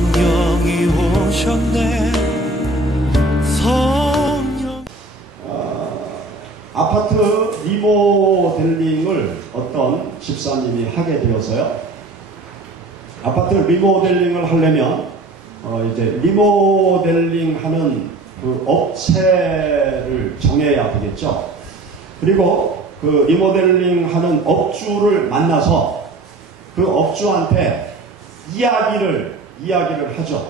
성령이 오셨네. 성령. 아파트 리모델링을 어떤 집사님이 하게 되어서요. 아파트 리모델링을 하려면 이제 리모델링 하는 그 업체를 정해야 되겠죠. 그리고 그 리모델링 하는 업주를 만나서 그 업주한테 이야기를 하죠.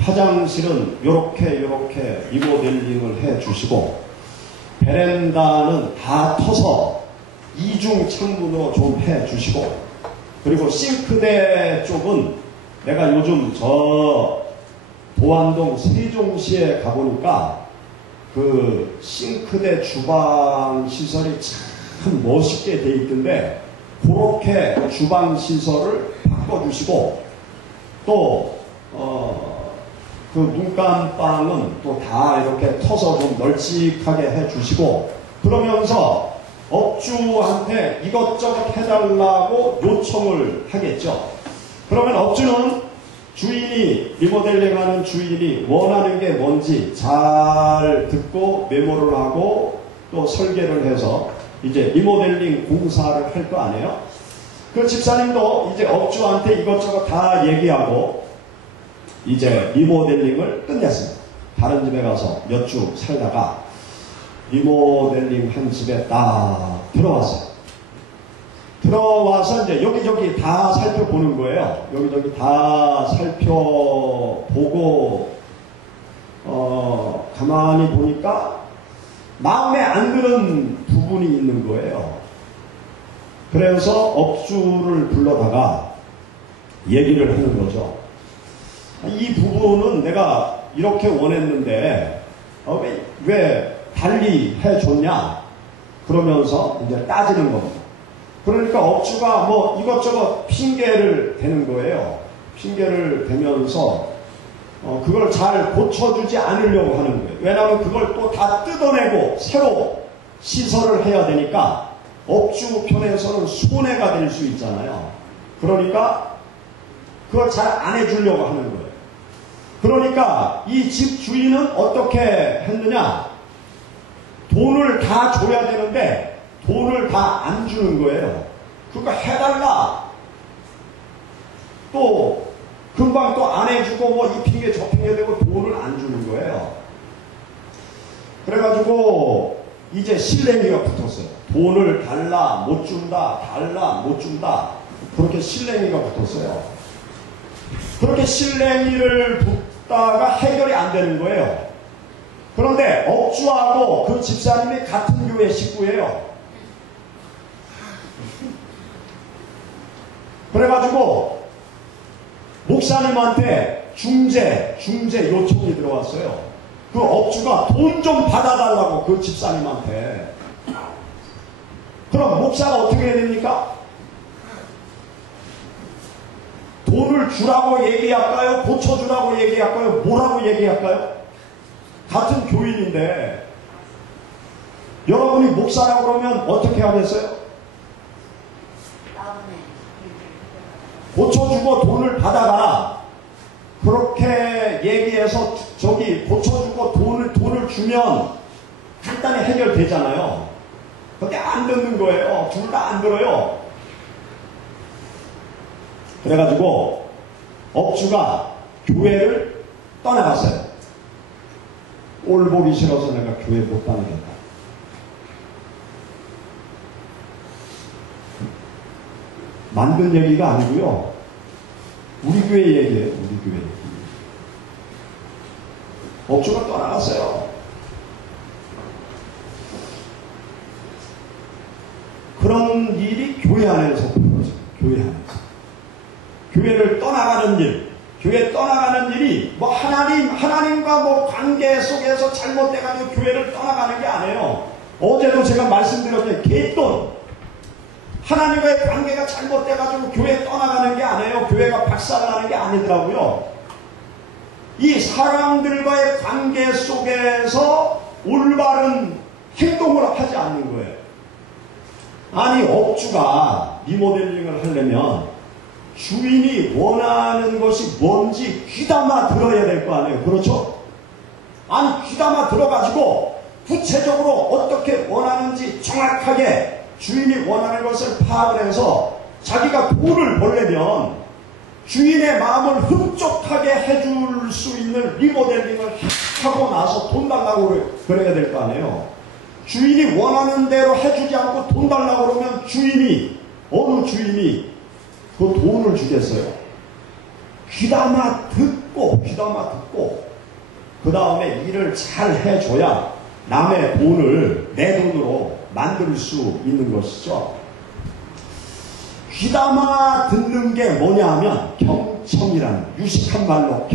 화장실은 요렇게 리모델링을 해 주시고 베란다는 다 터서 이중 창문으로 좀 해 주시고, 그리고 싱크대 쪽은 내가 요즘 저 도안동 세종시에 가보니까 그 싱크대 주방 시설이 참 멋있게 돼 있던데 그렇게 주방 시설을 바꿔주시고, 또 그 문간방은 또 다 이렇게 터서 좀 널찍하게 해주시고, 그러면서 업주한테 이것저것 해달라고 요청을 하겠죠. 그러면 업주는 주인이, 리모델링하는 주인이 원하는 게 뭔지 잘 듣고 메모를 하고 또 설계를 해서 이제 리모델링 공사를 할 거 아니에요. 그 집사님도 이제 업주한테 이것저것 다 얘기하고 이제 리모델링을 끝냈습니다. 다른 집에 가서 몇 주 살다가 리모델링 한 집에 딱 들어왔어요. 들어와서 이제 여기저기 다 살펴보는 거예요. 여기저기 다 살펴보고 가만히 보니까 마음에 안 드는 부분이 있는 거예요. 그래서 업주를 불러다가 얘기를 하는 거죠. 이 부분은 내가 이렇게 원했는데 왜 달리 해줬냐? 그러면서 이제 따지는 겁니다. 그러니까 업주가 뭐 이것저것 핑계를 대는 거예요. 핑계를 대면서 그걸 잘 고쳐주지 않으려고 하는 거예요. 왜냐하면 그걸 또 다 뜯어내고 새로 시설을 해야 되니까 업주 편에서는 손해가 될 수 있잖아요. 그러니까 그걸 잘 안 해주려고 하는 거예요. 그러니까 이 집 주인은 어떻게 했느냐? 돈을 다 줘야 되는데 돈을 다 안 주는 거예요. 그거 해달라. 또 금방 또 안 해주고 뭐 이 핑계 저 핑계 대고 돈을 안 주는 거예요. 그래가지고 이제 실랭이가 붙었어요. 돈을 달라 못 준다, 달라 못 준다, 그렇게 실랭이가 붙었어요. 그렇게 실랭이를 붙다가 해결이 안 되는 거예요. 그런데 업주하고 그 집사님이 같은 교회 식구예요. 그래가지고 목사님한테 중재 요청이 들어왔어요. 그 업주가 돈 좀 받아달라고 그 집사님한테. 그럼 목사가 어떻게 해야 됩니까? 돈을 주라고 얘기할까요? 고쳐주라고 얘기할까요? 뭐라고 얘기할까요? 같은 교인인데 여러분이 목사라고 그러면 어떻게 하겠어요? 고쳐주고 돈을 받아가라. 그렇게 얘기해서 저기 고쳐주고 돈을 주면 간단히 해결되잖아요. 근데 안 듣는 거예요. 둘 다 안 들어요. 그래가지고 업주가 교회를 떠나갔어요. 꼴 보기 싫어서 내가 교회 못 다니겠다. 만든 얘기가 아니고요. 우리 교회 얘기예요. 우리 교회 얘기. 업주가 떠나갔어요. 그런 일이 교회 안에서 벌어져요. 교회 안에서. 교회를 떠나가는 일, 교회 떠나가는 일이 뭐 하나님과 뭐 관계 속에서 잘못돼가지고 교회를 떠나가는 게 아니에요. 어제도 제가 말씀드렸는데 개돈, 하나님과의 관계가 잘못돼가지고 교회 떠나가는 게 아니에요. 교회가 박살나는 게 아니더라고요. 이 사람들과의 관계 속에서 올바른 행동을 하지 않는 거예요. 아니 업주가 리모델링을 하려면 주인이 원하는 것이 뭔지 귀담아 들어야 될 거 아니에요. 그렇죠? 아니, 귀담아 들어가지고 구체적으로 어떻게 원하는지 정확하게 주인이 원하는 것을 파악을 해서 자기가 돈을 벌려면 주인의 마음을 흡족하게 해줄 수 있는 리모델링을 하고 나서 돈 달라고 그래야 될 거 아니에요. 주인이 원하는 대로 해주지 않고 돈 달라고 그러면 주인이, 어느 주인이 그 돈을 주겠어요? 귀담아 듣고 그 다음에 일을 잘 해줘야 남의 돈을 내 돈으로 만들 수 있는 것이죠. 귀담아 듣는 게 뭐냐 하면 경청이라는, 유식한 말로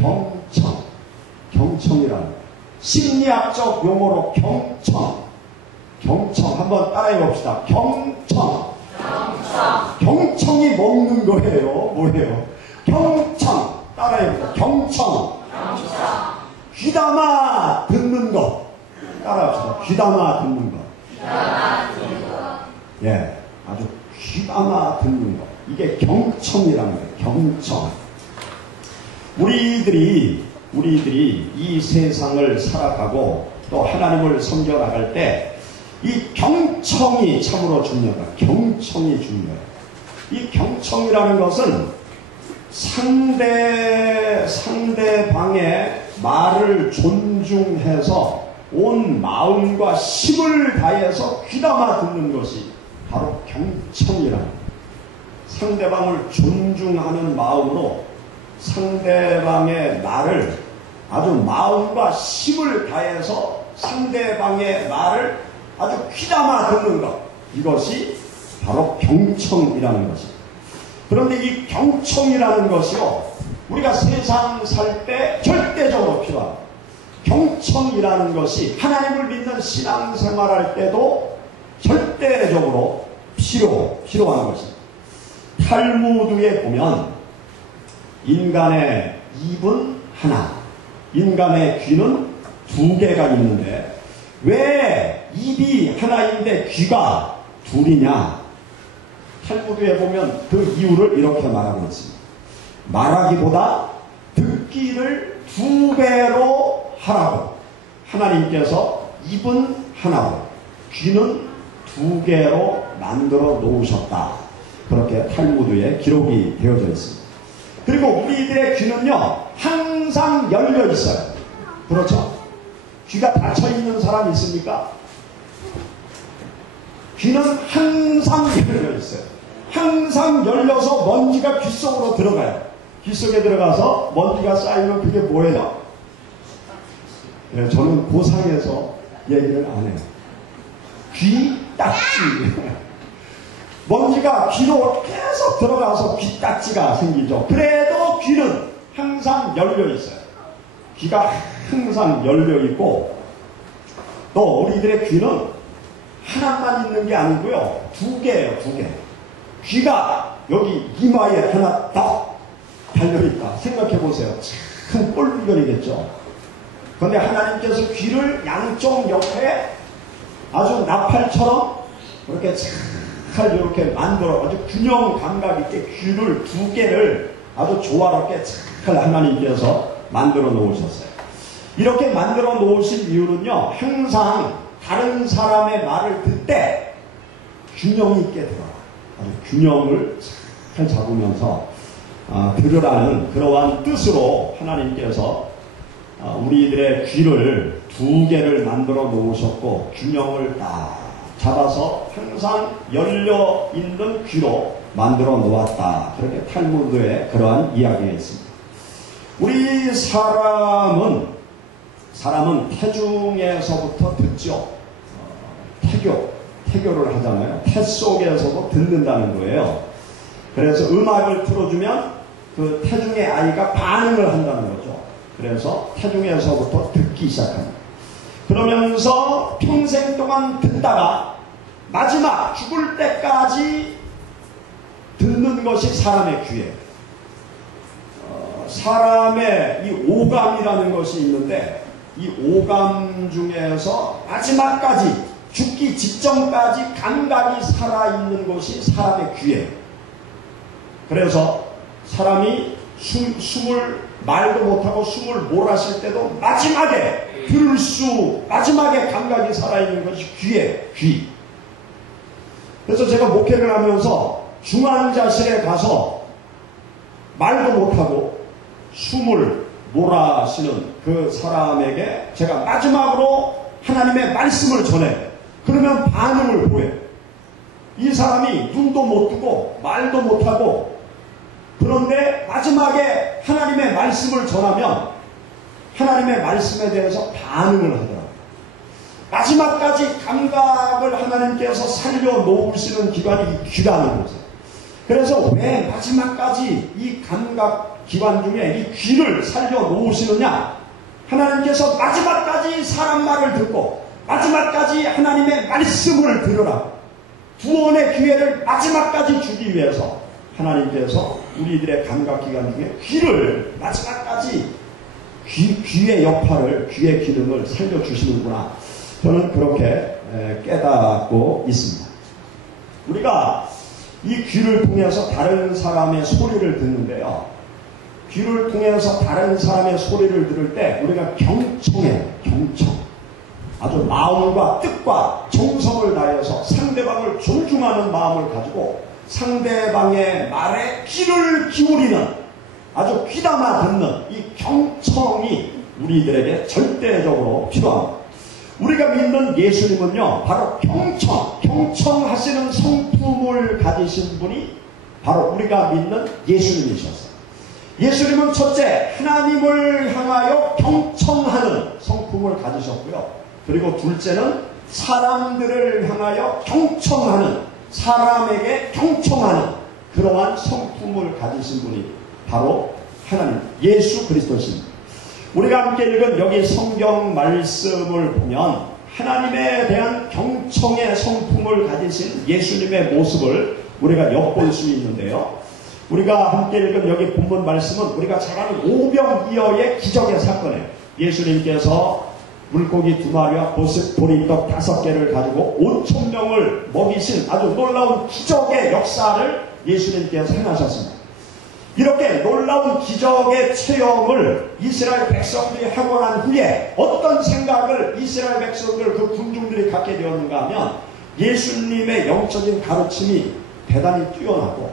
경청이라는, 심리학적 용어로 경청 한번 따라해 봅시다. 경청이 먹는 거예요. 뭐예요? 경청 따라해 봅시다. 경청. 귀담아 듣는 것 따라합시다. 귀담아 듣는 것. 예, 아주 귀담아 듣는 것. 이게 경청이라는 거예요. 경청. 우리들이 이 세상을 살아가고 또 하나님을 섬겨 나갈 때 이 경청이 참으로 중요하다. 경청이 중요해요. 이 경청이라는 것은 상대방의 말을 존중해서 온 마음과 힘을 다해서 귀담아 듣는 것이 바로 경청이라는 거예요. 상대방을 존중하는 마음으로 상대방의 말을 아주 마음과 힘을 다해서 상대방의 말을 아주 귀담아 듣는 것, 이것이 바로 경청이라는 것입니다. 그런데 이 경청이라는 것이요, 우리가 세상 살 때 절대적으로 필요합니다. 경청이라는 것이 하나님을 믿는 신앙생활할 때도 절대적으로 필요한 것입니다. 탈무드에 보면 인간의 입은 하나, 인간의 귀는 두 개가 있는데 왜 입이 하나인데 귀가 둘이냐? 탈무드에 보면 그 이유를 이렇게 말하고 있습니다. 말하기보다 듣기를 2배로 하라고 하나님께서 입은 하나로 귀는 2개로 만들어 놓으셨다. 그렇게 탈무드에 기록이 되어져 있습니다. 그리고 우리들의 귀는요, 항상 열려 있어요. 그렇죠? 귀가 닫혀 있는 사람 있습니까? 귀는 항상 열려 있어요. 항상 열려서 먼지가 귀 속으로 들어가요. 귀 속에 들어가서 먼지가 쌓이면 그게 뭐예요? 네, 저는 고상해서 얘기를 안 해요. 귀딱지. 먼지가 귀로 계속 들어가서 귀딱지가 생기죠. 그래도 귀는 항상 열려 있어요. 귀가 항상 열려 있고, 또 우리들의 귀는 하나만 있는 게 아니고요, 2개예요, 2개. 귀가 여기 이마에 하나 딱 달려있다. 생각해 보세요. 참 꼴불견이겠죠. 그런데 하나님께서 귀를 양쪽 옆에 아주 나팔처럼 그렇게 잘 이렇게 만들어 아주 균형 감각 있게 귀를 2개를 아주 조화롭게 잘 하나님께서 만들어 놓으셨어요. 이렇게 만들어 놓으신 이유는요, 항상 다른 사람의 말을 듣을 때 균형 있게 들어라. 아주 균형을 잘 잡으면서 들으라는 그러한 뜻으로 하나님께서 우리들의 귀를 2개를 만들어 놓으셨고, 균형을 딱 잡아서 항상 열려 있는 귀로 만들어 놓았다. 그렇게 탈무드에 그러한 이야기가 있습니다. 우리 사람은 태중에서부터 듣죠. 태교를 하잖아요. 태 속에서도 듣는다는 거예요. 그래서 음악을 틀어주면 그 태중의 아이가 반응을 한다는 거죠. 그래서 태중에서부터 듣기 시작합니다. 그러면서 평생 동안 듣다가 마지막 죽을 때까지 듣는 것이 사람의 귀예요. 사람의 이 오감이라는 것이 있는데, 이 오감 중에서 마지막까지 죽기 직전까지 감각이 살아있는 것이 사람의 귀예요. 그래서 사람이 숨을 말도 못하고 숨을 몰아쉴 때도 마지막에 마지막에 감각이 살아있는 것이 귀에 귀. 그래서 제가 목회를 하면서 중환자실에 가서 말도 못하고 숨을 몰아쉬는 그 사람에게 제가 마지막으로 하나님의 말씀을 전해요. 그러면 반응을 보여요. 이 사람이 눈도 못 뜨고 말도 못하고, 그런데 마지막에 하나님의 말씀을 전하면 하나님의 말씀에 대해서 반응을 하더라고요. 마지막까지 감각을 하나님께서 살려놓으시는 기관이 이 귀라는 거죠. 그래서 왜 마지막까지 이 감각 기관 중에 이 귀를 살려놓으시느냐? 하나님께서 마지막까지 사람 말을 듣고 마지막까지 하나님의 말씀을 들으라. 구원의 기회를 마지막까지 주기 위해서 하나님께서 우리들의 감각기관 중에 귀를 마지막까지 귀의 역할을, 귀의 기능을 살려주시는구나. 저는 그렇게 깨닫고 있습니다. 우리가 이 귀를 통해서 다른 사람의 소리를 듣는데요. 귀를 통해서 다른 사람의 소리를 들을 때 우리가 경청해요. 경청. 아주 마음과 뜻과 정성을 다해서 상대방을 존중하는 마음을 가지고 상대방의 말에 귀를 기울이는, 아주 귀담아 듣는 이 경청이 우리들에게 절대적으로 필요합니다. 우리가 믿는 예수님은요, 바로 경청하시는 성품을 가지신 분이 바로 우리가 믿는 예수님이셨어요. 예수님은 첫째, 하나님을 향하여 경청하는 성품을 가지셨고요. 그리고 둘째는 사람들을 향하여 경청하는, 사람에게 경청하는 그러한 성품을 가지신 분이 바로 하나님, 예수 그리스도십니다. 우리가 함께 읽은 여기 성경 말씀을 보면 하나님에 대한 경청의 성품을 가지신 예수님의 모습을 우리가 엿볼 수 있는데요. 우리가 함께 읽은 여기 본문 말씀은 우리가 잘 아는 오병이어의 기적의 사건이에요. 예수님께서 물고기 2마리와 보리떡 5개를 가지고 5,000명을 먹이신 아주 놀라운 기적의 역사를 예수님께서 행하셨습니다. 이렇게 놀라운 기적의 체험을 이스라엘 백성들이 하고 난 후에 어떤 생각을 이스라엘 백성들, 그 군중들이 갖게 되었는가 하면 예수님의 영적인 가르침이 대단히 뛰어나고,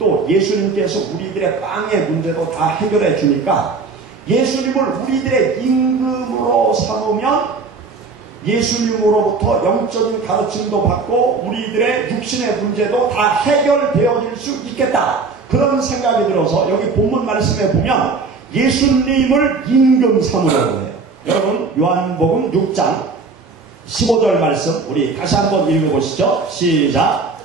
또 예수님께서 우리들의 빵의 문제도 다 해결해 주니까 예수님을 우리들의 임금으로 삼으면 예수님으로부터 영적인 가르침도 받고 우리들의 육신의 문제도 다 해결되어질 수 있겠다. 그런 생각이 들어서 여기 본문 말씀에 보면 예수님을 임금 삼으라고 해요. 여러분, 요한복음 6장 15절 말씀 우리 다시 한번 읽어보시죠. 시작.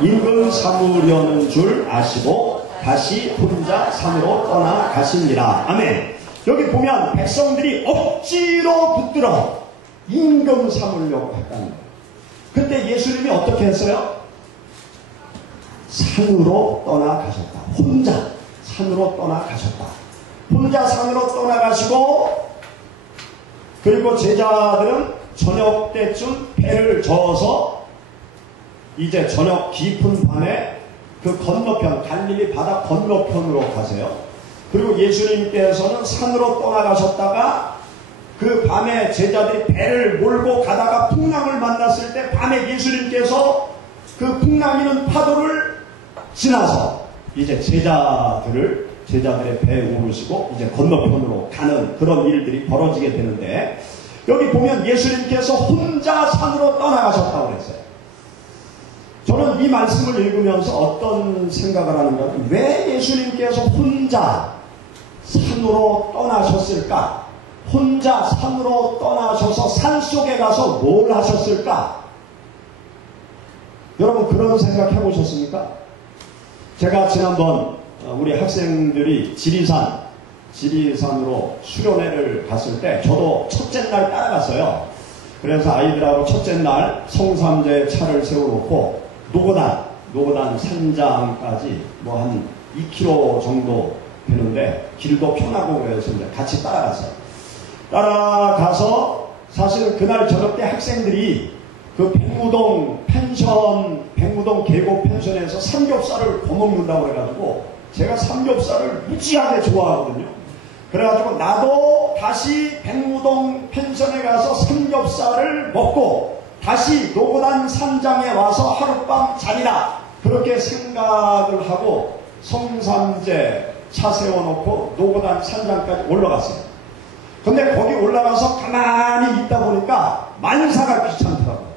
임금 삼으려는 줄 아시고 다시 혼자 산으로 떠나가시니라. 아멘. 여기 보면 백성들이 억지로 붙들어 임금 삼으려고 했다는 거예요. 그때 예수님이 어떻게 했어요? 산으로 떠나가셨다. 혼자 산으로 떠나가셨다. 혼자 산으로 떠나가시고, 그리고 제자들은 저녁 때쯤 배를 저어서 이제 저녁 깊은 밤에 그 건너편, 갈릴리 바다 건너편으로 가세요. 그리고 예수님께서는 산으로 떠나가셨다가 그 밤에 제자들이 배를 몰고 가다가 풍랑을 만났을 때 밤에 예수님께서 그 풍랑이는 파도를 지나서 이제 제자들의 배에 오르시고 이제 건너편으로 가는 그런 일들이 벌어지게 되는데, 여기 보면 예수님께서 혼자 산으로 떠나가셨다고 그랬어요. 저는 이 말씀을 읽으면서 어떤 생각을 하는가 하면, 왜 예수님께서 혼자 산으로 떠나셨을까? 혼자 산으로 떠나셔서 산속에 가서 뭘 하셨을까? 여러분, 그런 생각 해보셨습니까? 제가 지난번 우리 학생들이 지리산으로 수련회를 갔을 때 저도 첫째 날 따라갔어요. 그래서 아이들하고 첫째 날 성삼재에 차를 세워놓고 노고단 산장까지 뭐 한 2km 정도 되는데 길도 편하고 그래서 이제 같이 따라가서 사실은 그날 저녁 때 학생들이 그 백무동 펜션, 백무동 계곡 펜션에서 삼겹살을 거먹는다고 해가지고 제가 삼겹살을 무지하게 좋아하거든요. 그래가지고 나도 다시 백무동 펜션에 가서 삼겹살을 먹고 다시 노고단 산장에 와서 하룻밤 자리라, 그렇게 생각을 하고 성삼재 차 세워놓고 노고단 산장까지 올라갔어요. 근데 거기 올라가서 가만히 있다 보니까 만사가 귀찮더라고요.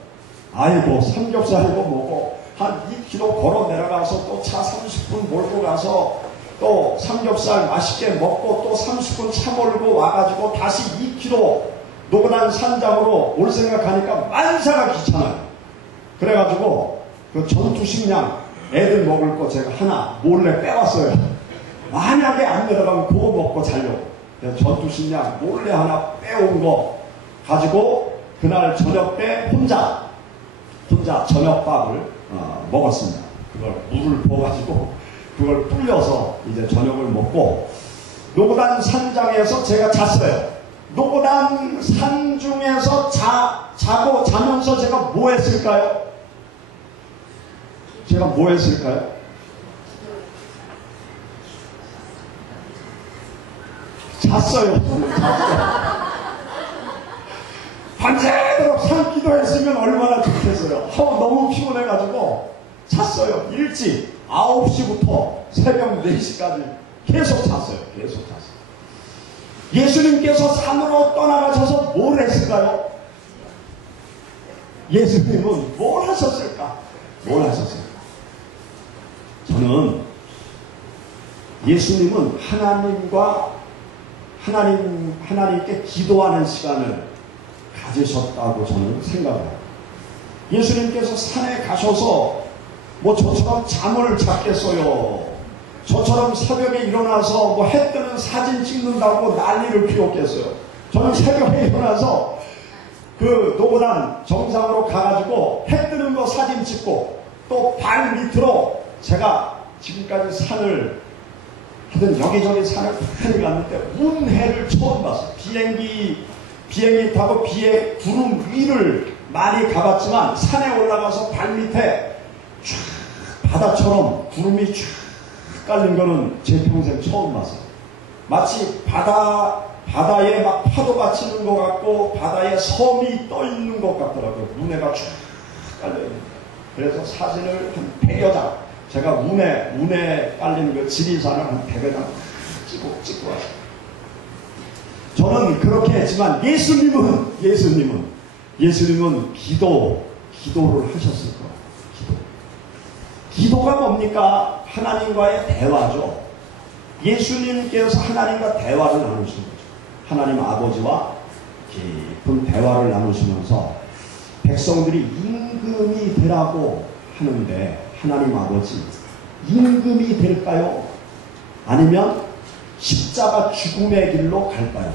아이고, 삼겹살이고 뭐고 한 2km 걸어 내려가서 또 차 30분 몰고 가서 또 삼겹살 맛있게 먹고 또 30분 차 몰고 와가지고 다시 2km 노고단 산장으로 올 생각하니까 만사가 귀찮아요. 그래가지고 그 전투식량 애들 먹을 거 제가 하나 몰래 빼왔어요. 만약에 안 내려가면 그거 먹고 자려고. 전투식량 몰래 하나 빼온 거 가지고 그날 저녁 때 혼자 저녁밥을 먹었습니다. 그걸 물을 부어가지고 그걸 불려서 이제 저녁을 먹고 노고단 산장에서 제가 잤어요. 노고단 산중에서 자면서 제가 뭐 했을까요? 제가 뭐 했을까요? 잤어요. 밤새도록 산 기도했으면 얼마나 좋겠어요. 너무 피곤해가지고 잤어요. 일찍 9시부터 새벽 4시까지 계속 잤어요. 예수님께서 산으로 떠나가셔서 뭘 했을까요? 예수님은 뭘 하셨을까? 저는 예수님은 하나님께 기도하는 시간을 가지셨다고 저는 생각해요. 예수님께서 산에 가셔서 뭐 저처럼 잠을 잤겠어요. 저처럼 새벽에 일어나서 뭐 해 뜨는 사진 찍는다고 난리를 피웠겠어요. 저는 새벽에 일어나서 그 노고단 정상으로 가가지고 해 뜨는 거 사진 찍고 또 발 밑으로 제가 지금까지 산을 하여튼 여기저기 산을 많이 갔는데 운해를 처음 봤어요. 비행기 타고 비의 구름 위를 많이 가봤지만 산에 올라가서 발 밑에 쫙 바다처럼 구름이 쫙 깔린 거는 제 평생 처음 봤어요. 마치 바다에 막 파도가 치는 것 같고 바다에 섬이 떠 있는 것 같더라고요. 운해가 쫙 깔려있는. 그래서 사진을 한 100여 장, 제가 운해 깔리는 그 지리산을 한 100여 장 찍고 왔어요. 저는 그렇게 했지만 예수님은 기도를 하셨을 거예요. 기도가 뭡니까? 하나님과의 대화죠. 예수님께서 하나님과 대화를 나누시는 거죠. 하나님 아버지와 깊은 대화를 나누시면서 백성들이 임금이 되라고 하는데 하나님 아버지, 임금이 될까요? 아니면 십자가 죽음의 길로 갈까요?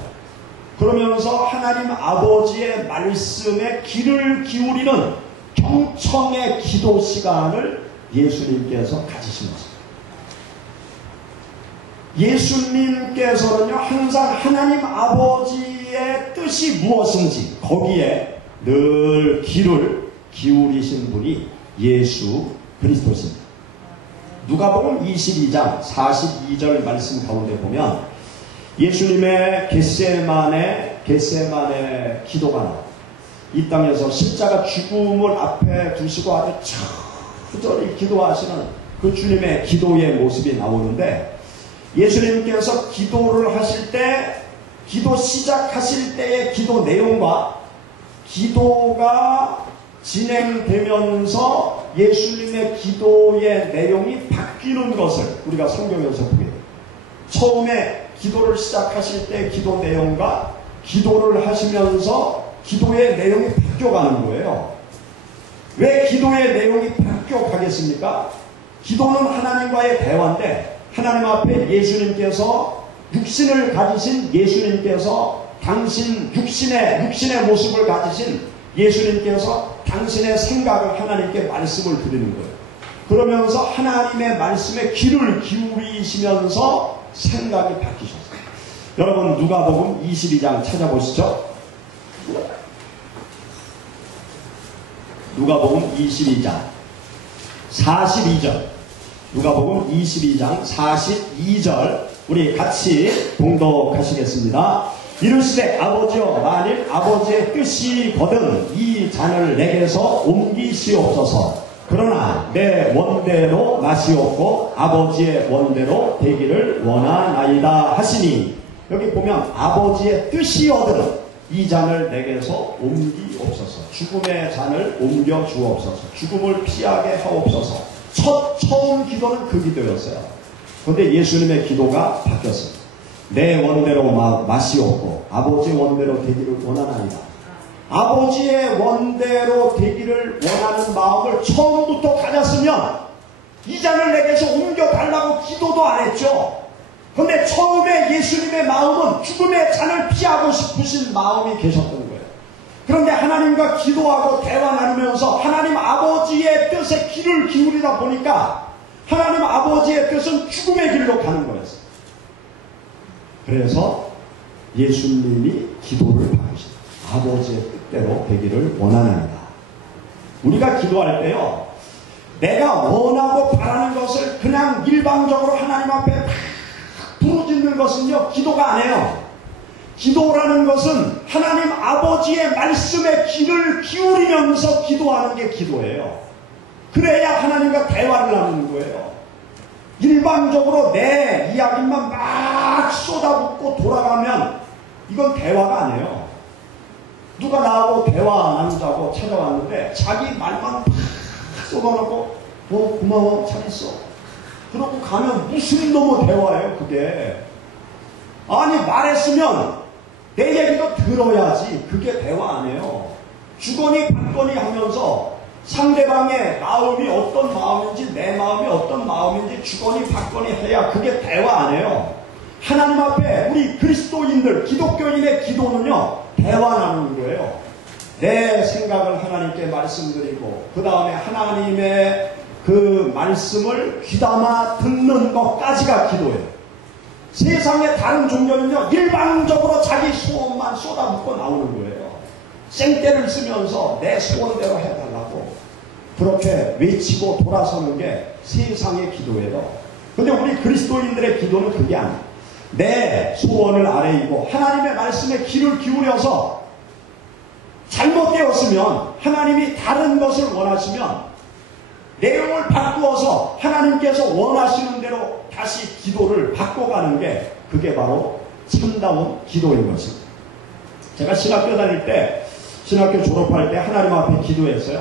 그러면서 하나님 아버지의 말씀에 귀를 기울이는 경청의 기도 시간을 예수님께서 가지신 것입니다. 예수님께서는요, 항상 하나님 아버지의 뜻이 무엇인지 거기에 늘 귀를 기울이신 분이 예수 그리스도십니다. 누가복음 22장 42절 말씀 가운데 보면 예수님의 겟세마네 기도가 나와요. 이 땅에서 십자가 죽음을 앞에 두시고 아주 처절히 기도하시는 그 주님의 기도의 모습이 나오는데, 예수님께서 기도를 하실 때, 기도 시작하실 때의 기도 내용과 기도가 진행되면서 예수님의 기도의 내용이 바뀌는 것을 우리가 성경에서 보게 돼요. 처음에 기도를 시작하실 때 기도 내용과 기도를 하시면서 기도의 내용이 바뀌어가는 거예요. 왜 기도의 내용이 바뀌어가겠습니까? 기도는 하나님과의 대화인데, 하나님 앞에 예수님께서 육신을 가지신 예수님께서 당신 육신의 모습을 가지신 예수님께서 당신의 생각을 하나님께 말씀을 드리는 거예요. 그러면서 하나님의 말씀에 귀를 기울이시면서 생각이 바뀌셨어요. 여러분 누가복음 22장 찾아보시죠. 누가복음 22장 42절. 누가복음 22장 42절 우리 같이 봉독하시겠습니다. 이르시되 아버지여 만일 아버지의 뜻이거든 이 잔을 내게서 옮기시옵소서. 그러나 내 원대로 마시옵고 아버지의 원대로 되기를 원하나이다 하시니, 여기 보면 아버지의 뜻이거든 이 잔을 내게서 옮기옵소서. 죽음의 잔을 옮겨 주옵소서. 죽음을 피하게 하옵소서. 처음 기도는 그 기도였어요. 그런데 예수님의 기도가 바뀌었습니다. 내 원대로 마시옵고 아버지의 원대로 되기를 원하나이다. 아버지의 원대로 되기를 원하는 마음을 처음부터 가졌으면 이 잔을 내게서 옮겨달라고 기도도 안 했죠. 그런데 처음에 예수님의 마음은 죽음의 잔을 피하고 싶으신 마음이 계셨던 거예요. 그런데 하나님과 기도하고 대화 나누면서 하나님 아버지의 뜻에 귀를 기울이다 보니까 하나님 아버지의 뜻은 죽음의 길로 가는 거였어요. 그래서 예수님이 기도를 받으십니다. 아버지의 뜻대로 되기를 원하나이다. 우리가 기도할 때요, 내가 원하고 바라는 것을 그냥 일방적으로 하나님 앞에 부르짖는 것은요 기도가 아니에요. 기도라는 것은 하나님 아버지의 말씀에 귀를 기울이면서 기도하는 게 기도예요. 그래야 하나님과 대화를 나누는 거예요. 일방적으로 내 이야기만 막 쏟아붓고 돌아가면 이건 대화가 아니에요. 누가 나하고 대화 나누자고 찾아왔는데 자기 말만 막 쏟아놓고 고마워 잘 있어 그러고 가면 무슨 놈의 대화예요 그게. 아니 말했으면 내 얘기도 들어야지. 그게 대화 아니에요. 주거니 받거니 하면서 상대방의 마음이 어떤 마음인지 내 마음이 어떤 마음인지 주거니 받거니 해야 그게 대화 아니에요. 하나님 앞에 우리 그리스도인들 기독교인의 기도는요 대화 나누는 거예요. 내 생각을 하나님께 말씀드리고 그 다음에 하나님의 그 말씀을 귀담아 듣는 것까지가 기도예요. 세상의 다른 종교는요 일방적으로 자기 소원만 쏟아붓고 나오는 거예요. 생떼를 쓰면서 내 소원대로 해달라고 그렇게 외치고 돌아서는 게 세상의 기도예요. 근데 우리 그리스도인들의 기도는 그게 아니에요. 내 소원을 아뢰이고 하나님의 말씀에 귀를 기울여서 잘못되었으면 하나님이 다른 것을 원하시면 내용을 바꾸어서 하나님께서 원하시는 대로 다시 기도를 바꿔가는 게 그게 바로 참다운 기도인 것입니다. 제가 신학교 다닐 때 신학교 졸업할 때 하나님 앞에 기도했어요.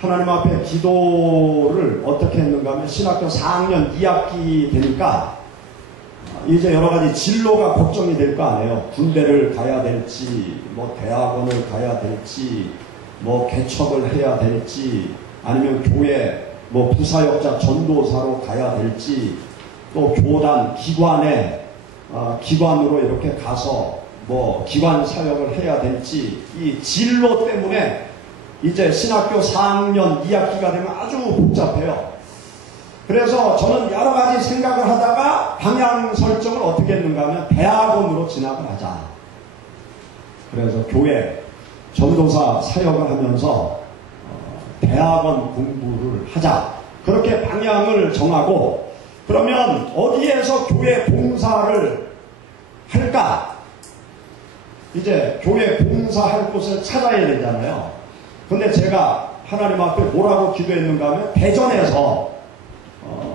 하나님 앞에 기도를 어떻게 했는가 하면 신학교 4학년 2학기 되니까 이제 여러 가지 진로가 걱정이 될 거 아니에요. 군대를 가야 될지, 뭐 대학원을 가야 될지, 뭐 개척을 해야 될지, 아니면 교회 뭐 부사역자 전도사로 가야 될지, 또 교단 기관에 기관으로 이렇게 가서 뭐 기관 사역을 해야 될지, 이 진로 때문에 이제 신학교 4학년 2학기가 되면 아주 복잡해요. 그래서 저는 여러 가지 생각을 하다가 방향 설정을 어떻게 했는가 하면 대학원으로 진학을 하자. 그래서 교회 전도사 사역을 하면서 대학원 공부를 하자. 그렇게 방향을 정하고 그러면 어디에서 교회 봉사를 할까? 이제 교회 봉사할 곳을 찾아야 되잖아요. 근데 제가 하나님 앞에 뭐라고 기도했는가 하면 대전에서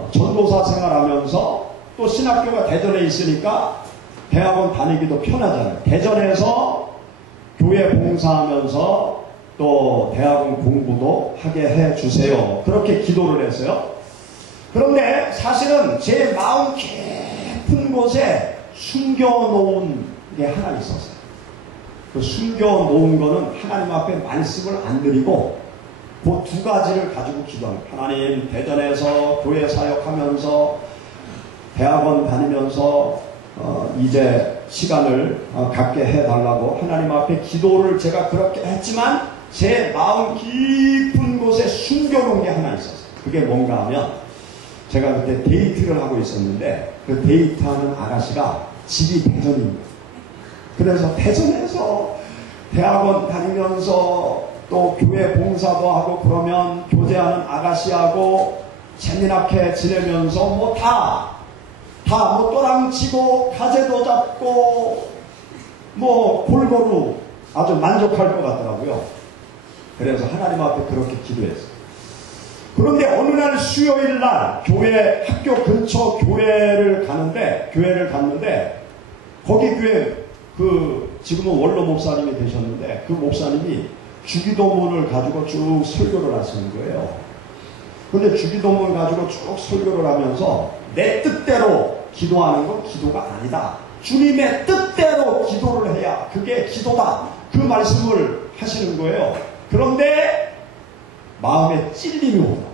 전도사 생활하면서 또 신학교가 대전에 있으니까 대학원 다니기도 편하잖아요. 대전에서 교회 봉사하면서 또 대학원 공부도 하게 해주세요. 그렇게 기도를 했어요. 그런데 사실은 제 마음 깊은 곳에 숨겨놓은 게 하나 있었어요. 그 숨겨놓은 거는 하나님 앞에 말씀을 안 드리고 그 두 가지를 가지고 기도합니다. 하나님, 대전에서 교회 사역하면서 대학원 다니면서 이제 시간을 갖게 해달라고 하나님 앞에 기도를 제가 그렇게 했지만 제 마음 깊은 곳에 숨겨놓은 게 하나 있었어요. 그게 뭔가 하면 제가 그때 데이트를 하고 있었는데 그 데이트하는 아가씨가 집이 대전입니다. 그래서 대전에서 대학원 다니면서 또 교회 봉사도 하고 그러면 교제하는 아가씨하고 재미나게 지내면서 뭐 또랑치고 가재도 잡고 뭐 골고루 아주 만족할 것 같더라고요. 그래서 하나님 앞에 그렇게 기도했어요. 그런데 어느 날 수요일 날 학교 근처 교회를 갔는데 거기 교회 지금은 원로 목사님이 되셨는데 그 목사님이 주기도문을 가지고 쭉 설교를 하시는 거예요. 그런데 주기도문을 가지고 쭉 설교를 하면서 내 뜻대로 기도하는 건 기도가 아니다. 주님의 뜻대로 기도를 해야 그게 기도다. 그 말씀을 하시는 거예요. 그런데 마음에 찔림이 오다.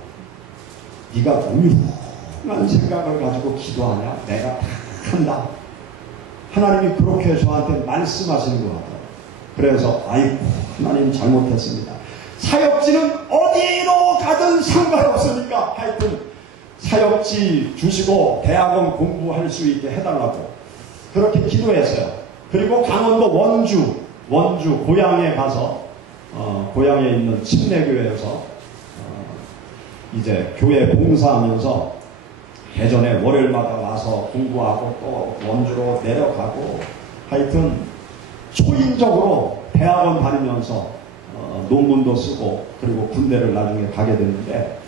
네가 우유한 생각을 가지고 기도하냐? 내가 다 한다. 하나님이 그렇게 저한테 말씀하시는 것 같아요. 그래서 아이고 하나님 잘못했습니다. 사역지는 어디로 가든 상관없으니까 하여튼 사역지 주시고 대학원 공부할 수 있게 해달라고 그렇게 기도했어요. 그리고 강원도 원주 고향에 가서 고향에 있는 침례교회에서 이제 교회 봉사하면서 대전에 월요일마다 와서 공부하고 또 원주로 내려가고 하여튼 초인적으로 대학원 다니면서 논문도 쓰고 그리고 군대를 나중에 가게 됐는데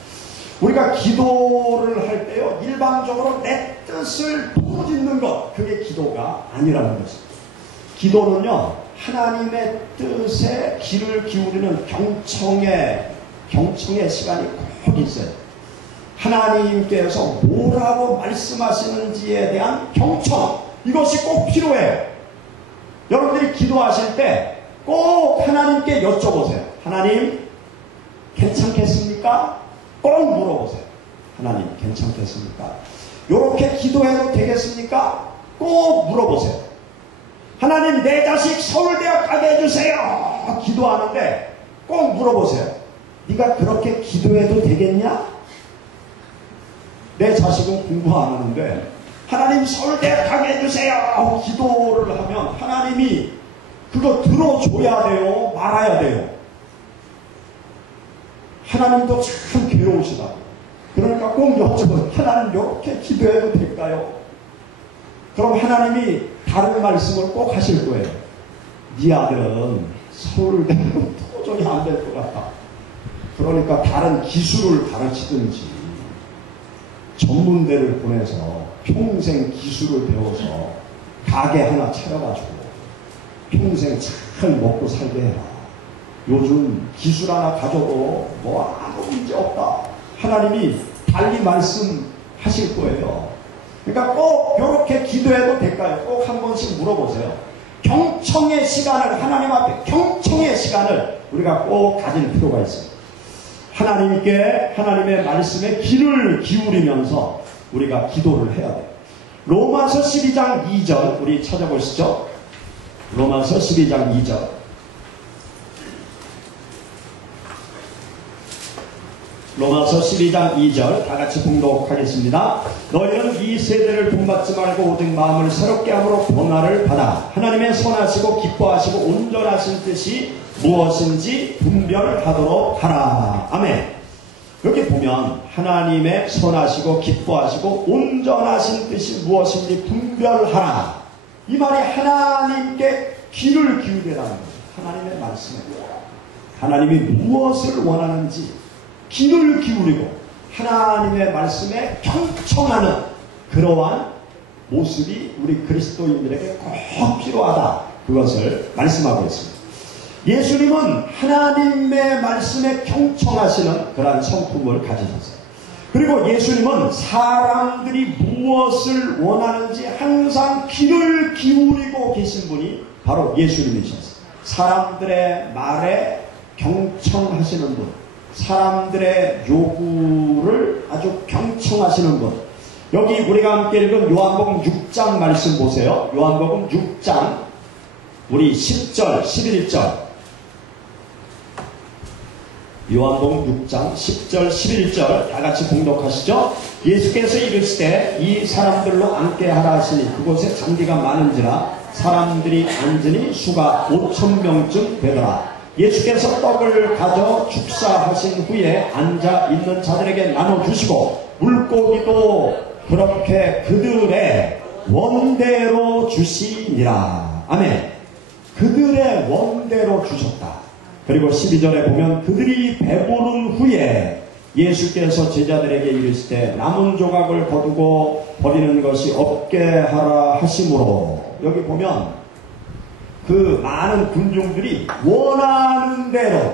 우리가 기도를 할 때요 일방적으로 내 뜻을 부르짖는 것 그게 기도가 아니라는 것입니다. 기도는요 하나님의 뜻에 귀를 기울이는 경청의 시간이 꼭 있어요. 하나님께서 뭐라고 말씀하시는지에 대한 경청 이것이 꼭 필요해요. 여러분들이 기도하실 때 꼭 하나님께 여쭤보세요. 하나님 괜찮겠습니까? 꼭 물어보세요. 하나님 괜찮겠습니까? 이렇게 기도해도 되겠습니까? 꼭 물어보세요. 하나님 내 자식 서울대학 가게 해주세요. 기도하는데 꼭 물어보세요. 네가 그렇게 기도해도 되겠냐? 내 자식은 공부 안 하는데 하나님 서울대학 가게 해주세요. 기도를 하면 하나님이 그거 들어줘야 돼요? 말아야 돼요? 하나님도 참 괴로우시다. 그러니까 꼭 여쭤봐요. 하나님 이렇게 기도해도 될까요? 그럼 하나님이 다른 말씀을 꼭 하실 거예요. 네 아들은 서울대는 도저히 안 될 것 같다. 그러니까 다른 기술을 가르치든지 전문대를 보내서 평생 기술을 배워서 가게 하나 차려가지고 평생 잘 먹고 살게 해라. 요즘 기술 하나 가져도 뭐 아무 문제 없다. 하나님이 달리 말씀하실 거예요. 그러니까 꼭 이렇게 기도해도 될까요? 꼭 한 번씩 물어보세요. 경청의 시간을 하나님 앞에 경청의 시간을 우리가 꼭 가질 필요가 있어요. 하나님께 하나님의 말씀에 귀를 기울이면서 우리가 기도를 해야 돼요. 로마서 12장 2절 우리 찾아보시죠. 로마서 12장 2절 로마서 12장 2절 다같이 봉독하겠습니다. 너희는 이 세대를 본받지 말고 오직 마음을 새롭게 함으로 변화를 받아 하나님의 선하시고 기뻐하시고 온전하신 뜻이 무엇인지 분별하도록 하라. 아멘. 여기 보면 하나님의 선하시고 기뻐하시고 온전하신 뜻이 무엇인지 분별하라. 이 말이 하나님께 귀를 기울이라는 거죠. 하나님의 말씀에 하나님이 무엇을 원하는지 귀를 기울이고 하나님의 말씀에 경청하는 그러한 모습이 우리 그리스도인들에게 꼭 필요하다. 그것을 말씀하고 있습니다. 예수님은 하나님의 말씀에 경청하시는 그러한 성품을 가지셨어요. 그리고 예수님은 사람들이 무엇을 원하는지 항상 귀를 기울이고 계신 분이 바로 예수님이셨어요. 사람들의 말에 경청하시는 분, 사람들의 요구를 아주 경청하시는 분. 여기 우리가 함께 읽은 요한복음 6장 말씀 보세요. 요한복음 6장 우리 10절, 11절 요한복음 6장 10절 11절 다같이 봉독하시죠. 예수께서 이르시되 이 사람들로 앉게 하라 하시니 그곳에 잔디가 많은지라 사람들이 앉으니 수가 5,000명쯤 되더라. 예수께서 떡을 가져 축사하신 후에 앉아 있는 자들에게 나눠주시고 물고기도 그렇게 그들의 원대로 주시니라. 아멘. 그들의 원대로 주셨다. 그리고 12절에 보면 그들이 배부른 후에 예수께서 제자들에게 이르시되 남은 조각을 거두고 버리는 것이 없게 하라 하심으로, 여기 보면 그 많은 군중들이 원하는 대로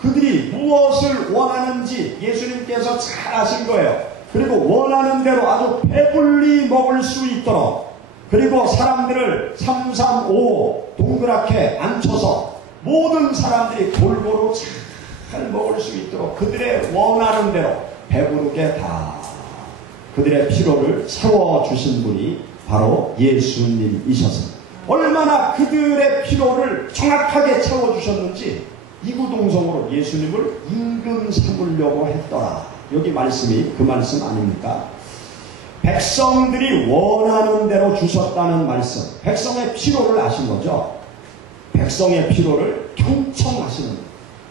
그들이 무엇을 원하는지 예수님께서 잘 아신 거예요. 그리고 원하는 대로 아주 배불리 먹을 수 있도록, 그리고 사람들을 3, 3, 5 동그랗게 앉혀서 모든 사람들이 골고루 잘 먹을 수 있도록 그들의 원하는 대로 배부르게 다 그들의 필요를 채워주신 분이 바로 예수님이셨습니다. 얼마나 그들의 필요를 정확하게 채워주셨는지 이구동성으로 예수님을 임금 삼으려고 했더라. 여기 말씀이 그 말씀 아닙니까? 백성들이 원하는 대로 주셨다는 말씀, 백성의 필요를 아신 거죠. 백성의 필요를 경청하시는 거예요.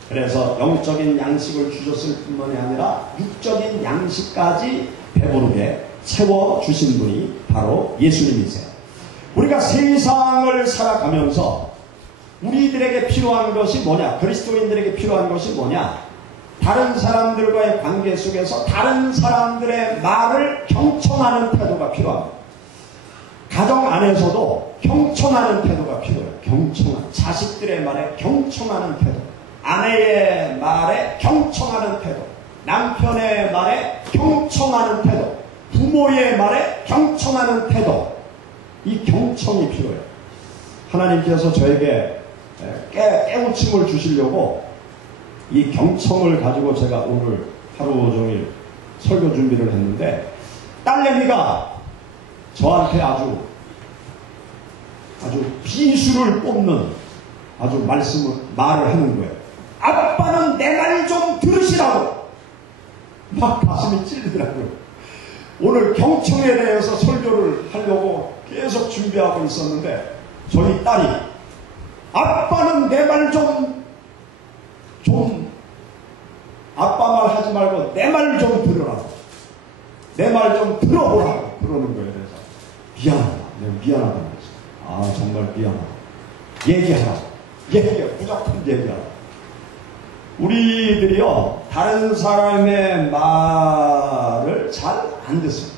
그래서 영적인 양식을 주셨을 뿐만이 아니라 육적인 양식까지 배부르게 채워주신 분이 바로 예수님이세요. 우리가 세상을 살아가면서 우리들에게 필요한 것이 뭐냐? 그리스도인들에게 필요한 것이 뭐냐? 다른 사람들과의 관계 속에서 다른 사람들의 말을 경청하는 태도가 필요합니다. 가정 안에서도 경청하는 태도가 필요해요. 경청하는, 자식들의 말에 경청하는 태도, 아내의 말에 경청하는 태도, 남편의 말에 경청하는 태도, 부모의 말에 경청하는 태도, 이 경청이 필요해요. 하나님께서 저에게 깨우침을 주시려고 이 경청을 가지고 제가 오늘 하루 종일 설교 준비를 했는데, 딸내미가 저한테 아주 비수를 뽑는 아주 말을 하는 거예요. 아빠는 내 말 좀 들으시라고. 막 가슴이 찔리더라고요. 오늘 경청에 대해서 설교를 하려고 계속 준비하고 있었는데 저희 딸이 아빠는 내 말 좀 아빠 말 하지 말고 내 말 좀 들으라고, 내 말 좀 들어보라고 그러는 거예요. 그래서 미안하다, 내가 미안하다고 했어요. 아 정말 미안하다, 얘기하라, 무조건 얘기하라. 우리들이요 다른 사람의 말을 잘 안 듣습니다.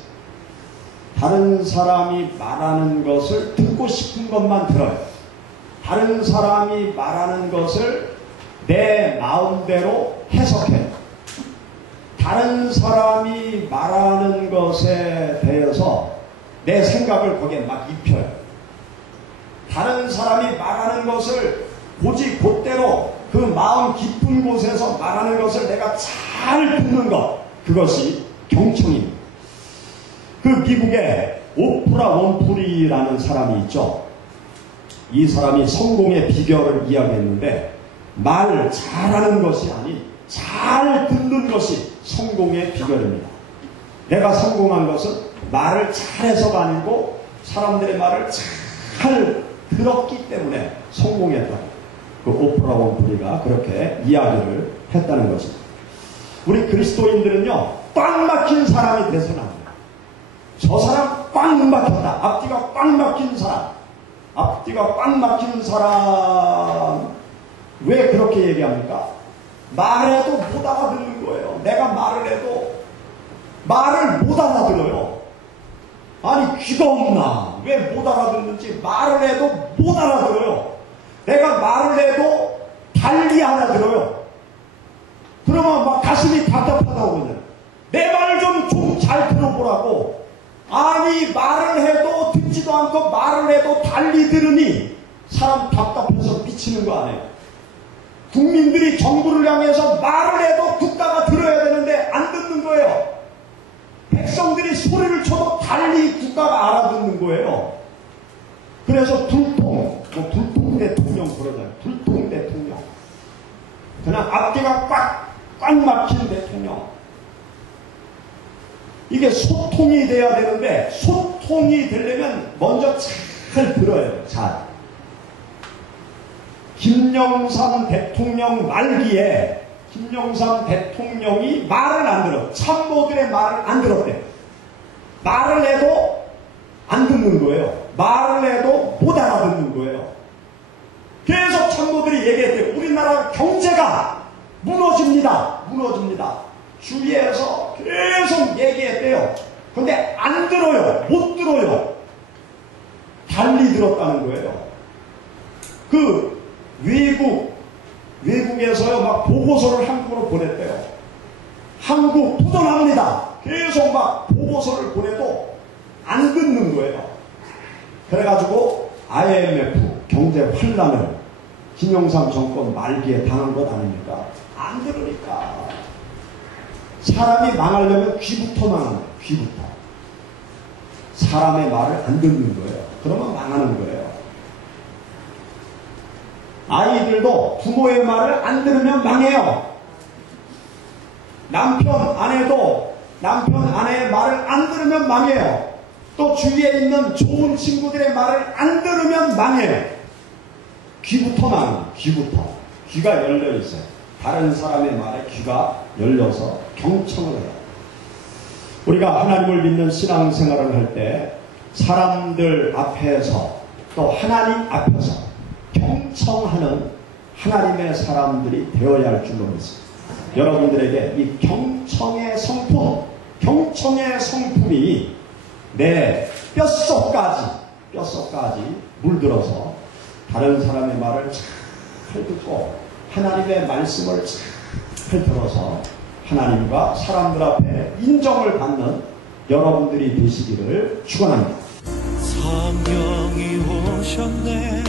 다른 사람이 말하는 것을 듣고 싶은 것만 들어요. 다른 사람이 말하는 것을 내 마음대로 해석해요. 다른 사람이 말하는 것에 대해서 내 생각을 거기에 막 입혀요. 다른 사람이 말하는 것을 곧대로 그 마음 깊은 곳에서 말하는 것을 내가 잘 듣는 것, 그것이 경청입니다. 그 미국에 오프라 원프리라는 사람이 있죠. 이 사람이 성공의 비결을 이야기했는데, 말 잘하는 것이 아닌 잘 듣는 것이 성공의 비결입니다. 내가 성공한 것은 말을 잘해서가 아니고 사람들의 말을 잘 들었기 때문에 성공했다. 그 오프라 원프리가 그렇게 이야기를 했다는 것입니다. 우리 그리스도인들은요 꽉 막힌 사람이 돼서는 안 돼요. 저 사람 꽉 막혔다, 앞뒤가 꽉 막힌 사람, 앞뒤가 꽉 막힌 사람, 왜 그렇게 얘기합니까? 말해도 못 알아듣는 거예요. 내가 말을 해도 말을 못 알아들어요. 아니 귀가 없나? 왜 못 알아듣는지. 말을 해도 못 알아들어요. 내가 말을 해도 달리 알아들어요. 그러면 막 가슴이 답답하다고 그러잖아요. 내 말을 좀 잘 들어보라고. 아니 말을 해도 듣지도 않고 말을 해도 달리 들으니 사람 답답해서 미치는 거 아니에요. 국민들이 정부를 향해서 말을 해도 듣다가 들어야 되는데 안 듣는 거예요. 백성들이 소리를 쳐도 달리 국가가 알아듣는 거예요. 그래서 둘통 대통령 그러잖아요. 둘통 대통령. 그냥 앞뒤가 꽉 막힌 대통령. 이게 소통이 돼야 되는데, 소통이 되려면 먼저 잘 들어야 돼요. 잘. 김영삼 대통령 말기에 김영삼 대통령이 말을 안 들어. 참모들의 말을 안 들었대. 말을 해도 안 듣는 거예요. 말을 해도 못 알아듣는 거예요. 계속 참모들이 얘기했대요. 우리나라 경제가 무너집니다. 무너집니다. 주위에서 계속 얘기했대요. 근데 안 들어요. 못 들어요. 달리 들었다는 거예요. 그 외국에서요, 막 보고서를 한국으로 보냈대요. 한국 부도납니다. 계속 막 보고서를 보내도 안 듣는 거예요. 그래가지고 IMF 경제 환란을 김영삼 정권 말기에 당한 것 아닙니까? 안 들으니까. 사람이 망하려면 귀부터 망하는 거예요. 귀부터. 사람의 말을 안 듣는 거예요. 그러면 망하는 거예요. 아이들도 부모의 말을 안 들으면 망해요. 남편, 아내도 남편, 아내의 말을 안 들으면 망해요. 또 주위에 있는 좋은 친구들의 말을 안 들으면 망해요. 귀부터 망해요. 귀부터. 귀가 열려 있어요. 다른 사람의 말에 귀가 열려서 경청을 해요. 우리가 하나님을 믿는 신앙생활을 할 때 사람들 앞에서 또 하나님 앞에서 경청하는 하나님의 사람들이 되어야 할 줄로 믿습니다. 여러분들에게 이 경청의 성품이 내 뼛속까지 물들어서 다른 사람의 말을 잘 듣고 하나님의 말씀을 잘 들어서 하나님과 사람들 앞에 인정을 받는 여러분들이 되시기를 축원합니다. 성령이 오셨네.